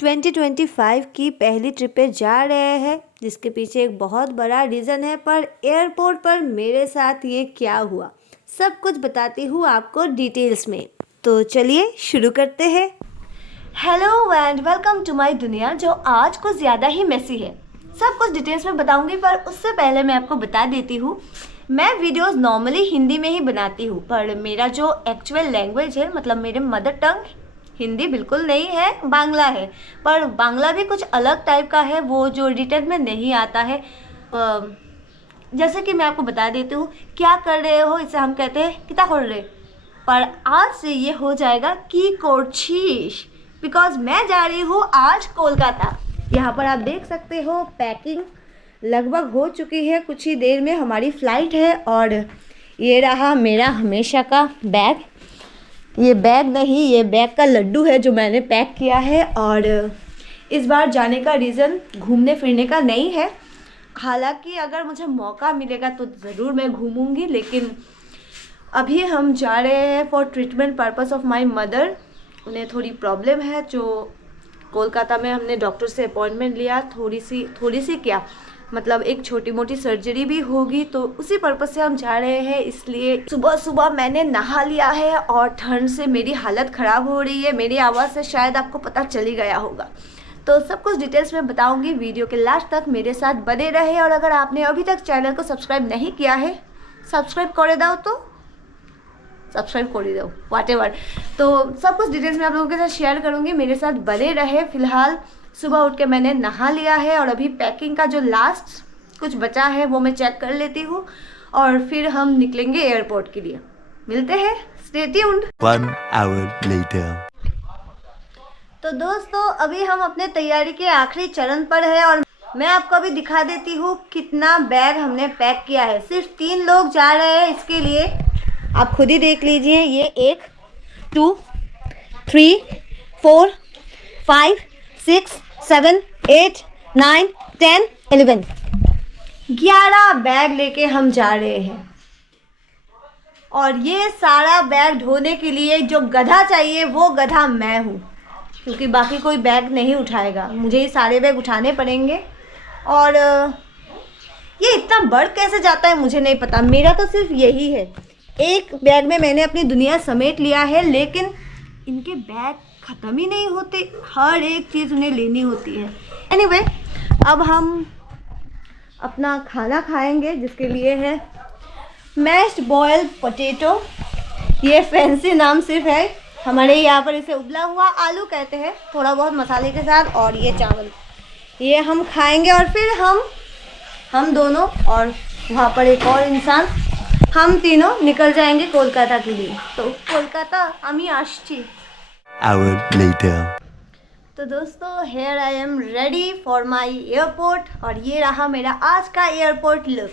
2025 की पहली ट्रिप पे जा रहे हैं, जिसके पीछे एक बहुत बड़ा रीज़न है। पर एयरपोर्ट पर मेरे साथ ये क्या हुआ, सब कुछ बताती हूँ आपको डिटेल्स में। तो चलिए शुरू करते हैं। Hello and welcome to my दुनिया, जो आज कुछ ज़्यादा ही मेसी है। सब कुछ डिटेल्स में बताऊंगी, पर उससे पहले मैं आपको बता देती हूँ, मैं वीडियोस नॉर्मली हिंदी में ही बनाती हूँ, पर मेरा जो एक्चुअल लैंग्वेज है, मतलब मेरे मदर टंग हिंदी बिल्कुल नहीं है, बांग्ला है। पर बांग्ला भी कुछ अलग टाइप का है, वो जो रिटर्न में नहीं आता है। जैसे कि मैं आपको बता देती हूँ, क्या कर रहे हो, इसे हम कहते हैं किता कर रहे, पर आज से ये हो जाएगा की कोर्शीश, बिकॉज मैं जा रही हूँ आज कोलकाता। यहाँ पर आप देख सकते हो पैकिंग लगभग हो चुकी है, कुछ ही देर में हमारी फ़्लाइट है। और ये रहा मेरा हमेशा का बैग। ये बैग नहीं, ये बैग का लड्डू है जो मैंने पैक किया है। और इस बार जाने का रीज़न घूमने फिरने का नहीं है, हालांकि अगर मुझे मौका मिलेगा तो ज़रूर मैं घूमूंगी, लेकिन अभी हम जा रहे हैं for treatment purpose of my mother. उन्हें थोड़ी प्रॉब्लम है, जो कोलकाता में हमने डॉक्टर से अपॉइंटमेंट लिया। थोड़ी सी क्या, मतलब एक छोटी मोटी सर्जरी भी होगी, तो उसी पर्पज़ से हम जा रहे हैं। इसलिए सुबह सुबह मैंने नहा लिया है और ठंड से मेरी हालत ख़राब हो रही है। मेरी आवाज़ से शायद आपको पता चल ही गया होगा। तो सब कुछ डिटेल्स में बताऊंगी, वीडियो के लास्ट तक मेरे साथ बने रहे। और अगर आपने अभी तक चैनल को सब्सक्राइब नहीं किया है, सब्सक्राइब कर दो, तो सब्सक्राइब कर दो, व्हाटएवर। तो सब कुछ डिटेल्स में आप लोगों के साथ शेयर करूँगी, मेरे साथ बने रहे। फिलहाल सुबह उठ के मैंने नहा लिया है और अभी पैकिंग का जो लास्ट कुछ बचा है वो मैं चेक कर लेती हूँ, और फिर हम निकलेंगे एयरपोर्ट के लिए। मिलते हैं, स्टे ट्यून्ड। 1 hour later. तो दोस्तों, अभी हम अपने तैयारी के आखिरी चरण पर है, और मैं आपको अभी दिखा देती हूँ कितना बैग हमने पैक किया है। सिर्फ 3 लोग जा रहे हैं, इसके लिए आप खुद ही देख लीजिए। ये 1 2 3 4 5 6 7 8 9 10 11 11 बैग लेके हम जा रहे हैं। और ये सारा बैग ढोने के लिए जो गधा चाहिए वो गधा मैं हूँ, क्योंकि बाकी कोई बैग नहीं उठाएगा, मुझे ये सारे बैग उठाने पड़ेंगे। और ये इतना बढ़ कैसे जाता है मुझे नहीं पता, मेरा तो सिर्फ यही है। एक बैग में मैंने अपनी दुनिया समेट लिया है, लेकिन इनके बैग ख़त्म ही नहीं होते, हर एक चीज़ उन्हें लेनी होती है। एनीवे, अब हम अपना खाना खाएंगे, जिसके लिए है मैश्ड बॉयल्ड पोटैटो। ये फैंसी नाम सिर्फ है, हमारे यहाँ पर इसे उबला हुआ आलू कहते हैं, थोड़ा बहुत मसाले के साथ। और ये चावल, ये हम खाएंगे। और फिर हम दोनों और वहाँ पर एक और इंसान, हम तीनों निकल जाएंगे कोलकाता के लिए। तो कोलकाता आमी आसছি। Hour later. तो दोस्तों, here I am ready for my airport, और ये रहा मेरा आज का एयरपोर्ट लुक।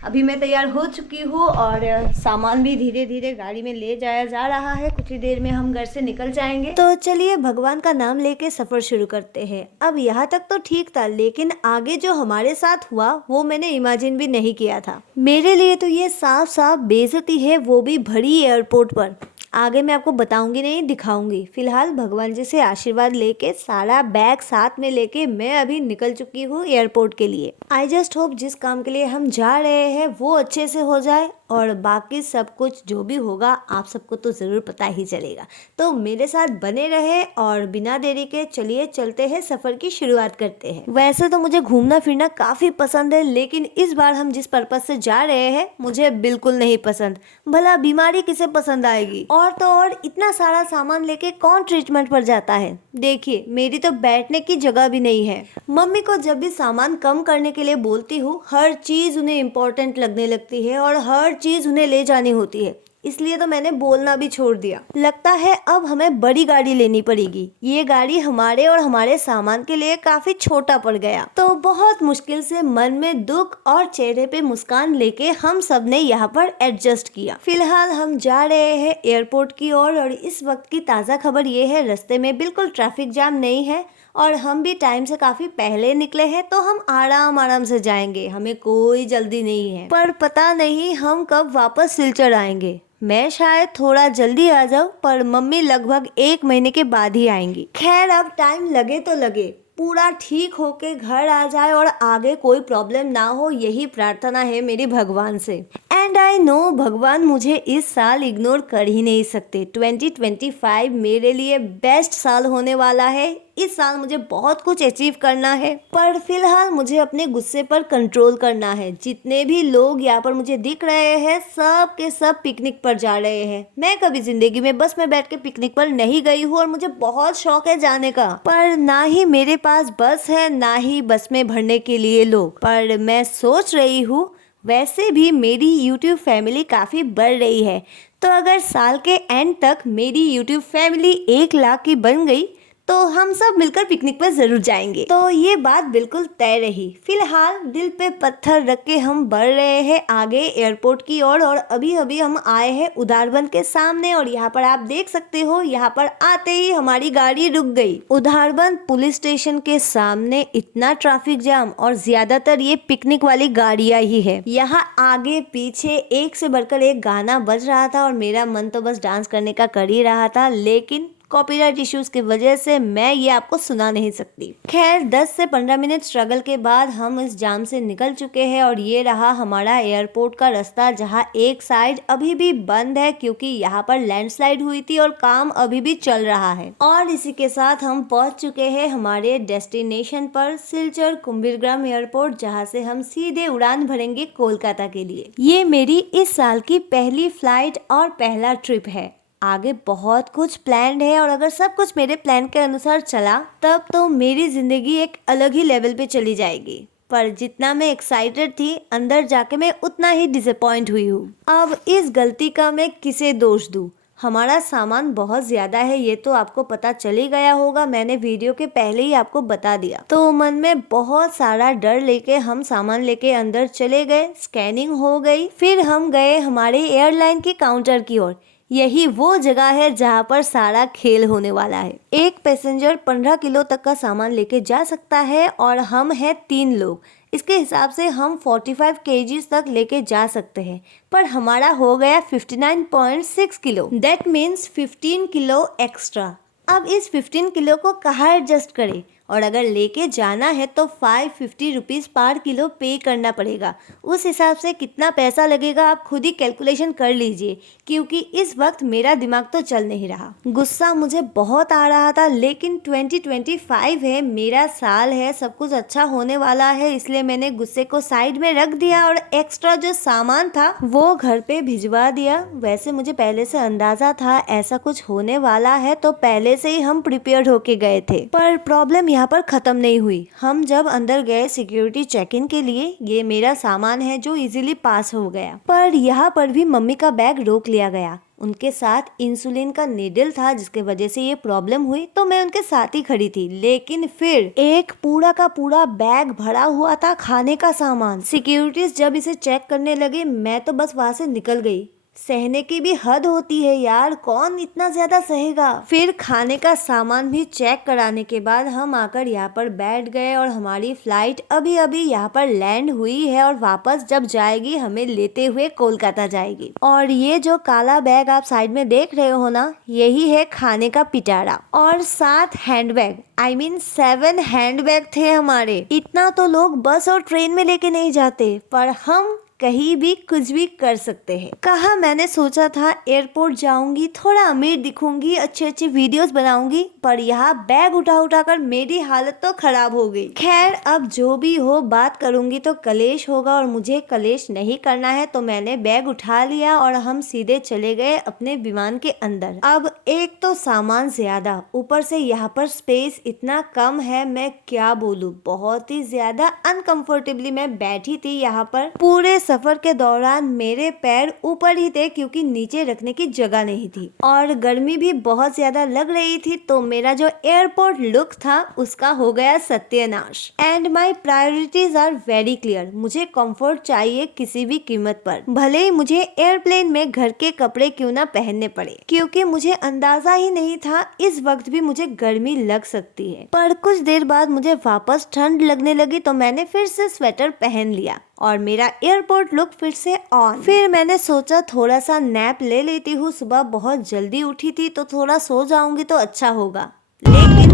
अभी मैं तैयार हो चुकी हूँ और सामान भी धीरे धीरे गाड़ी में ले जाया जा रहा है। कुछ ही देर में हम घर से निकल जाएंगे। तो चलिए भगवान का नाम लेके सफ़र शुरू करते हैं। अब यहाँ तक तो ठीक था, लेकिन आगे जो हमारे साथ हुआ वो मैंने इमेजिन भी नहीं किया था। मेरे लिए तो ये साफ साफ बेइज्जती है, वो भी भरी एयरपोर्ट पर। आगे मैं आपको बताऊंगी नहीं, दिखाऊंगी। फिलहाल भगवान जी से आशीर्वाद लेके सारा बैग साथ में लेके मैं अभी निकल चुकी हूँ एयरपोर्ट के लिए। आई जस्ट होप जिस काम के लिए हम जा रहे हैं वो अच्छे से हो जाए, और बाकी सब कुछ जो भी होगा आप सबको तो ज़रूर पता ही चलेगा। तो मेरे साथ बने रहे, और बिना देरी के चलिए चलते हैं, सफ़र की शुरुआत करते हैं। वैसे तो मुझे घूमना फिरना काफ़ी पसंद है, लेकिन इस बार हम जिस पर्पज़ से जा रहे हैं मुझे बिल्कुल नहीं पसंद। भला बीमारी किसे पसंद आएगी। और तो और इतना सारा सामान लेके कौन ट्रीटमेंट पर जाता है। देखिए, मेरी तो बैठने की जगह भी नहीं है। मम्मी को जब भी सामान कम करने के लिए बोलती हूँ, हर चीज़ उन्हें इम्पोर्टेंट लगने लगती है और हर चीज़ उन्हें ले जानी होती है। इसलिए तो मैंने बोलना भी छोड़ दिया। लगता है अब हमें बड़ी गाड़ी लेनी पड़ेगी। ये गाड़ी हमारे और हमारे सामान के लिए काफी छोटा पड़ गया। तो बहुत मुश्किल से मन में दुख और चेहरे पे मुस्कान लेके हम सब ने यहाँ पर एडजस्ट किया। फिलहाल हम जा रहे हैं एयरपोर्ट की ओर, और इस वक्त की ताज़ा खबर ये है, रास्ते में बिल्कुल ट्रैफिक जाम नहीं है, और हम भी टाइम से काफ़ी पहले निकले हैं, तो हम आराम आराम से जाएंगे, हमें कोई जल्दी नहीं है। पर पता नहीं हम कब वापस सिलचर आएंगे। मैं शायद थोड़ा जल्दी आ जाऊँ, पर मम्मी लगभग 1 महीने के बाद ही आएंगी। खैर, अब टाइम लगे तो लगे, पूरा ठीक होके घर आ जाए और आगे कोई प्रॉब्लम ना हो, यही प्रार्थना है मेरी भगवान से। एंड आई नो भगवान मुझे इस साल इग्नोर कर ही नहीं सकते। 2025 मेरे लिए बेस्ट साल होने वाला है। इस साल मुझे बहुत कुछ अचीव करना है, पर फिलहाल मुझे अपने गुस्से पर कंट्रोल करना है। जितने भी लोग यहाँ पर मुझे दिख रहे हैं, सब के सब पिकनिक पर जा रहे हैं। मैं कभी जिंदगी में बस में बैठ के पिकनिक पर नहीं गई हूँ और मुझे बहुत शौक है जाने का, पर ना ही मेरे पास बस है, ना ही बस में भरने के लिए लोग। पर मैं सोच रही हूँ, वैसे भी मेरी YouTube फैमिली काफ़ी बढ़ रही है, तो अगर साल के एंड तक मेरी YouTube फैमिली 1 लाख की बन गई तो हम सब मिलकर पिकनिक पर जरूर जाएंगे। तो ये बात बिल्कुल तय रही। फिलहाल दिल पे पत्थर रख के हम बढ़ रहे हैं आगे एयरपोर्ट की ओर, और अभी अभी हम आए हैं उधारबंद के सामने, और यहाँ पर आप देख सकते हो, यहाँ पर आते ही हमारी गाड़ी रुक गई। उधारबंद पुलिस स्टेशन के सामने इतना ट्रैफिक जाम, और ज्यादातर ये पिकनिक वाली गाड़ियां ही है। यहाँ आगे पीछे एक से बढ़कर एक गाना बज रहा था और मेरा मन तो बस डांस करने का कर ही रहा था, लेकिन कॉपीराइट इश्यूज की वजह से मैं ये आपको सुना नहीं सकती। खैर, 10 से 15 मिनट स्ट्रगल के बाद हम इस जाम से निकल चुके हैं, और ये रहा हमारा एयरपोर्ट का रास्ता, जहाँ एक साइड अभी भी बंद है क्योंकि यहाँ पर लैंडस्लाइड हुई थी और काम अभी भी चल रहा है। और इसी के साथ हम पहुंच चुके हैं हमारे डेस्टिनेशन पर, सिलचर कुंभीरग्राम एयरपोर्ट, जहाँ से हम सीधे उड़ान भरेंगे कोलकाता के लिए। ये मेरी इस साल की पहली फ्लाइट और पहला ट्रिप है। आगे बहुत कुछ प्लान्ड है, और अगर सब कुछ मेरे प्लान के अनुसार चला तब तो मेरी जिंदगी एक अलग ही लेवल पे चली जाएगी। पर जितना मैं एक्साइटेड थी, अंदर जाके मैं उतना ही डिसअपॉइंट हुई हूँ। अब इस गलती का मैं किसे दोष दूँ? हमारा सामान बहुत ज्यादा है, ये तो आपको पता चल ही गया होगा, मैंने वीडियो के पहले ही आपको बता दिया। तो मन में बहुत सारा डर लेके हम सामान लेके अंदर चले गए। स्कैनिंग हो गई, फिर हम गए हमारे एयरलाइन के काउंटर की ओर। यही वो जगह है जहाँ पर सारा खेल होने वाला है। एक पैसेंजर 15 किलो तक का सामान लेके जा सकता है, और हम हैं 3 लोग। इसके हिसाब से हम 45 kg तक लेके जा सकते हैं, पर हमारा हो गया 59.6 kilo. That means 15 kilo extra. अब इस 15 किलो को कहाँ एडजस्ट करें, और अगर लेके जाना है तो 550 रुपीज़ पर किलो पे करना पड़ेगा। उस हिसाब से कितना पैसा लगेगा आप खुद ही कैलकुलेशन कर लीजिए, क्योंकि इस वक्त मेरा दिमाग तो चल नहीं रहा। गुस्सा मुझे बहुत आ रहा था, लेकिन 2025 है, मेरा साल है, सब कुछ अच्छा होने वाला है, इसलिए मैंने गुस्से को साइड में रख दिया और एक्स्ट्रा जो सामान था वो घर पे भिजवा दिया। वैसे मुझे पहले से अंदाजा था ऐसा कुछ होने वाला है, तो पहले से ही हम प्रिपेयर्ड होके गए थे। पर प्रॉब्लम यहाँ पर खत्म नहीं हुई। हम जब अंदर गए सिक्योरिटी चेक इन के लिए, ये मेरा सामान है जो इजीली पास हो गया, पर यहाँ पर भी मम्मी का बैग रोक लिया गया। उनके साथ इंसुलिन का नीडल था, जिसके वजह से ये प्रॉब्लम हुई, तो मैं उनके साथ ही खड़ी थी। लेकिन फिर एक पूरा का पूरा बैग भरा हुआ था खाने का सामान। सिक्योरिटीज जब इसे चेक करने लगे, मैं तो बस वहां से निकल गई। सहने की भी हद होती है यार, कौन इतना ज्यादा सहेगा। फिर खाने का सामान भी चेक कराने के बाद हम आकर यहाँ पर बैठ गए, और हमारी फ्लाइट अभी अभी यहाँ पर लैंड हुई है, और वापस जब जाएगी हमें लेते हुए कोलकाता जाएगी। और ये जो काला बैग आप साइड में देख रहे हो ना, यही है खाने का पिटारा, और 7 हैंडबैग, I mean 7 हैंडबैग थे हमारे। इतना तो लोग बस और ट्रेन में लेके नहीं जाते, पर हम कहीं भी कुछ भी कर सकते हैं। कहा मैंने सोचा था एयरपोर्ट जाऊंगी, थोड़ा अमीर दिखूंगी, अच्छे अच्छे वीडियोस बनाऊंगी, पर यहाँ बैग उठा उठा कर मेरी हालत तो खराब हो गई। खैर, अब जो भी हो, बात करूंगी तो कलेश होगा, और मुझे कलेश नहीं करना है, तो मैंने बैग उठा लिया और हम सीधे चले गए अपने विमान के अंदर। अब एक तो सामान ज्यादा, ऊपर से यहाँ पर स्पेस इतना कम है, मैं क्या बोलूं, बहुत ही ज्यादा अनकंफर्टेबली मैं बैठी थी यहाँ पर। पूरे सफर के दौरान मेरे पैर ऊपर ही थे, क्योंकि नीचे रखने की जगह नहीं थी, और गर्मी भी बहुत ज्यादा लग रही थी, तो मेरा जो एयरपोर्ट लुक था उसका हो गया सत्यानाश। And my priorities are very clear, मुझे कंफर्ट चाहिए किसी भी कीमत पर, भले ही मुझे एयरप्लेन में घर के कपड़े क्यों ना पहनने पड़े, क्योंकि मुझे अंदाजा ही नहीं था इस वक्त भी मुझे गर्मी लग सकती है। पर कुछ देर बाद मुझे वापस ठंड लगने लगी, तो मैंने फिर से स्वेटर पहन लिया। और मेरा एयरपोर्ट लुक फिर से ऑन। फिर मैंने सोचा थोड़ा सा नैप ले लेती हूँ, सुबह बहुत जल्दी उठी थी तो थोड़ा सो जाऊंगी तो अच्छा होगा, लेकिन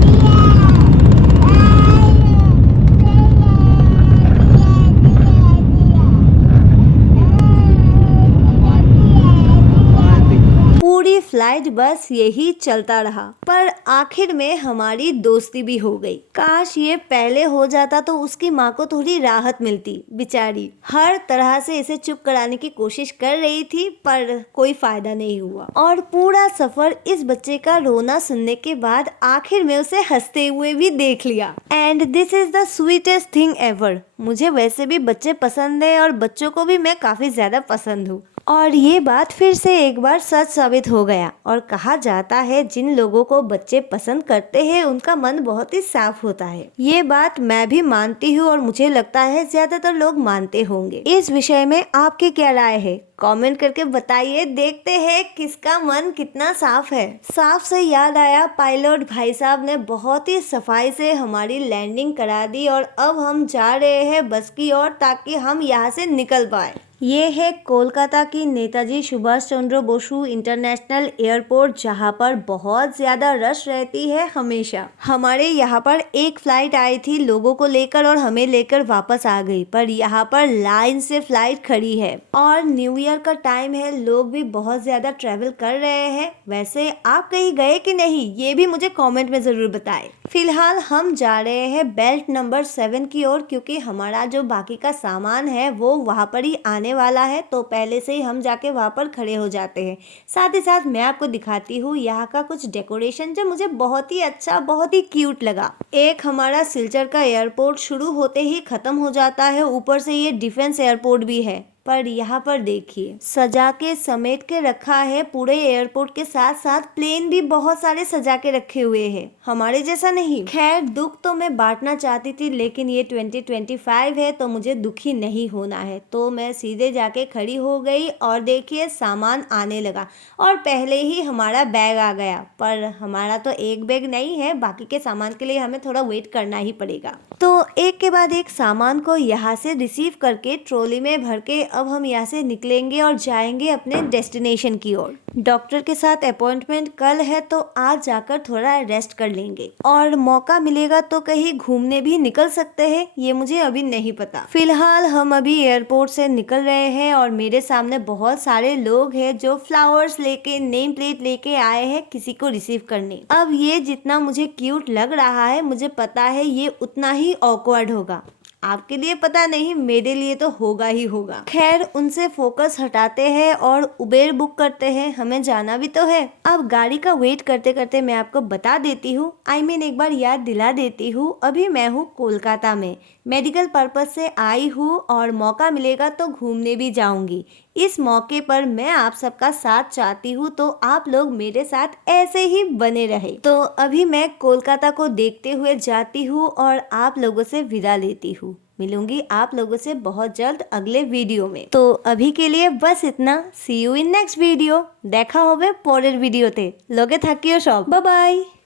पूरी फ्लाइट बस यही चलता रहा, पर आखिर में हमारी दोस्ती भी हो गई। काश ये पहले हो जाता तो उसकी माँ को थोड़ी राहत मिलती, बेचारी हर तरह से इसे चुप कराने की कोशिश कर रही थी पर कोई फायदा नहीं हुआ। और पूरा सफर इस बच्चे का रोना सुनने के बाद आखिर में उसे हंसते हुए भी देख लिया। And this is the sweetest thing ever. मुझे वैसे भी बच्चे पसंद है और बच्चों को भी मैं काफी ज्यादा पसंद हूँ। और ये बात फिर से एक बार सच साबित हो गया। और कहा जाता है जिन लोगों को बच्चे पसंद करते हैं उनका मन बहुत ही साफ होता है। ये बात मैं भी मानती हूँ और मुझे लगता है ज्यादातर लोग मानते होंगे। इस विषय में आपकी क्या राय है? कमेंट करके बताइए, देखते हैं किसका मन कितना साफ है। साफ से याद आया, पायलट भाई साहब ने बहुत ही सफाई से हमारी लैंडिंग करा दी और अब हम जा रहे हैं बस की ओर ताकि हम यहाँ से निकल पाए। ये है कोलकाता की नेताजी सुभाष चंद्र बोसु इंटरनेशनल एयरपोर्ट, जहाँ पर बहुत ज्यादा रश रहती है हमेशा। हमारे यहाँ पर एक फ्लाइट आई थी लोगों को लेकर और हमें लेकर वापस आ गई, पर यहाँ पर लाइन से फ्लाइट खड़ी है। और न्यू ईयर का टाइम है, लोग भी बहुत ज्यादा ट्रेवल कर रहे हैं। वैसे आप कहीं गए कि नहीं, ये भी मुझे कमेंट में जरूर बताएं। फिलहाल हम जा रहे हैं बेल्ट नंबर 7 की ओर, क्योंकि हमारा जो बाकी का सामान है वो वहाँ पर ही आने वाला है, तो पहले से ही हम जाके वहाँ पर खड़े हो जाते हैं। साथ ही साथ मैं आपको दिखाती हूँ यहाँ का कुछ डेकोरेशन जो मुझे बहुत ही अच्छा, बहुत ही क्यूट लगा। एक हमारा सिलचर का एयरपोर्ट शुरू होते ही खत्म हो जाता है, ऊपर से ये डिफेंस एयरपोर्ट भी है। पर यहाँ पर देखिए सजा के समेट के रखा है पूरे एयरपोर्ट के साथ साथ प्लेन भी बहुत सारे सजा के रखे हुए हैं, हमारे जैसा नहीं। खैर दुख तो मैं बांटना चाहती थी, लेकिन ये 2025 है तो मुझे दुखी नहीं होना है, तो मैं सीधे जाके खड़ी हो गई और देखिए सामान आने लगा और पहले ही हमारा बैग आ गया। पर हमारा तो एक बैग नहीं है, बाकी के सामान के लिए हमें थोड़ा वेट करना ही पड़ेगा। तो एक के बाद एक सामान को यहाँ से रिसीव करके ट्रॉली में भर के अब हम यहाँ से निकलेंगे और जाएंगे अपने डेस्टिनेशन की ओर। डॉक्टर के साथ अपॉइंटमेंट कल है तो आज जाकर थोड़ा रेस्ट कर लेंगे और मौका मिलेगा तो कहीं घूमने भी निकल सकते हैं, ये मुझे अभी नहीं पता। फिलहाल हम अभी एयरपोर्ट से निकल रहे हैं और मेरे सामने बहुत सारे लोग हैं जो फ्लावर्स लेके, नेम प्लेट लेके आए हैं किसी को रिसीव करने। अब ये जितना मुझे क्यूट लग रहा है, मुझे पता है ये उतना ही ऑकवर्ड होगा। आपके लिए पता नहीं, मेरे लिए तो होगा ही होगा। खैर उनसे फोकस हटाते हैं और उबेर बुक करते हैं, हमें जाना भी तो है। अब गाड़ी का वेट करते करते मैं आपको बता देती हूँ, एक बार याद दिला देती हूँ, अभी मैं हूँ कोलकाता में, मेडिकल पर्पज से आई हूँ और मौका मिलेगा तो घूमने भी जाऊंगी। इस मौके पर मैं आप सबका साथ चाहती हूँ, तो आप लोग मेरे साथ ऐसे ही बने रहे। तो अभी मैं कोलकाता को देखते हुए जाती हूँ और आप लोगों से विदा लेती हूँ। मिलूंगी आप लोगों से बहुत जल्द अगले वीडियो में। तो अभी के लिए बस इतना। See you in next video. देखा होवे परेर वीडियोते। लगे থাকিও सब। Bye bye.